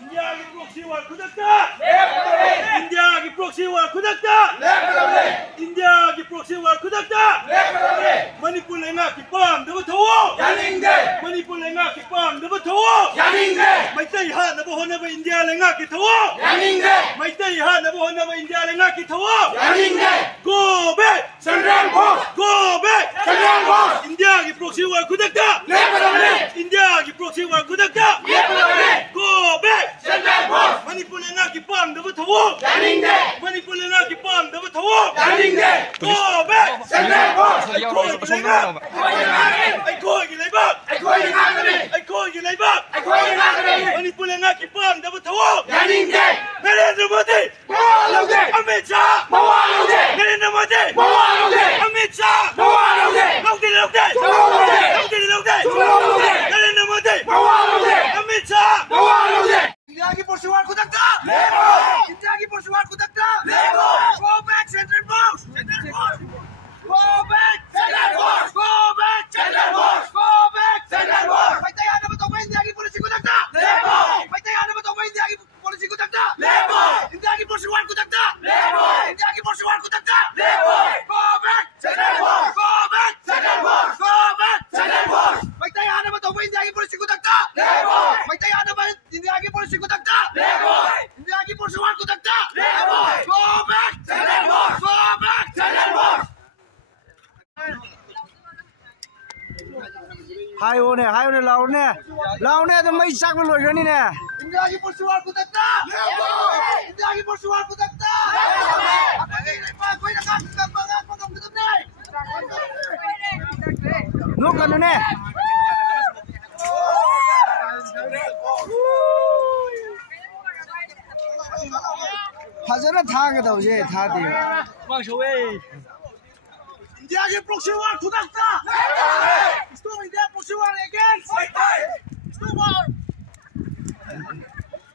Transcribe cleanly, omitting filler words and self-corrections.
인디아기 프록시와 구닥다! 인디아기 프록시와 구닥다! 인디아기 프록시와 구닥다! 머니풀 랭아 기빵 너버 더워! 야닝데! 머니풀 랭아 기빵 너버 더워! 야닝데! 마이타이 하 너버 호너버 인디아 랭아 기 더워! 야닝데! 마이타이 하 너버 호너버 인디아 랭아 기 더워! 야닝데! 고백! 선량포! 고백! 선량포! 인디아기 프록시와 구닥다! 인디아기 프록시와 구닥다! 고백! 선량포! 머니풀 랭아 기빵 너버 더워! 야닝데! 머니풀 랭아 기빵 너버 더워! 야닝데! 고백! 선량포! Ai khôi cái lấy bác! Ai khôi cái lấy bác! Ai khôi cái ngang cái đi! Ai khôi cái lấy bác! Ai khôi cái ngang cái đi! Manipur là ngaki pam dapat tahu! 야닝데! Narendra Modi! 모아놓게! Amit Shah! 모아놓게! Narendra Modi! 모아놓게! Amit Shah! 모아놓게! Lokdi! Narendra Modi! 모아놓게! Amit Shah! 모아놓게! India ki persuar kutakta! Lego! India ki persuar kutakta! Lego! Go back Central Force! Central Force! Go back! Central Force! Go back! Central Force! Go back! Central Force! Phải tay ano ba to? India ki polisi kutakta! Lego! Phải tay ano ba to? India ki polisi kutakta! Lego! India ki persuar kutakta! Lego! India ki persuar kutakta! Lego! Go back! Central Force! Go back! Central Force! Go back! Central Force! Phải tay ano ba to? India ki polisi kutakta! Lego! Phải tay ano ba? India ki polisi kutakta! Lego! India ki persuar kutakta! Lego! Go back! Central Force! Go back! Central Force! hai ô này lao nè tụi mấy sắc luôn rồi nè India ki persuar kutakta! India ki persuar kutakta! Apa ini Pak? Kau nak apa kita ni? nước lên rồi nè 하자는 다 하게 다오지 다 돼. India ki persuar kutakta! Stop India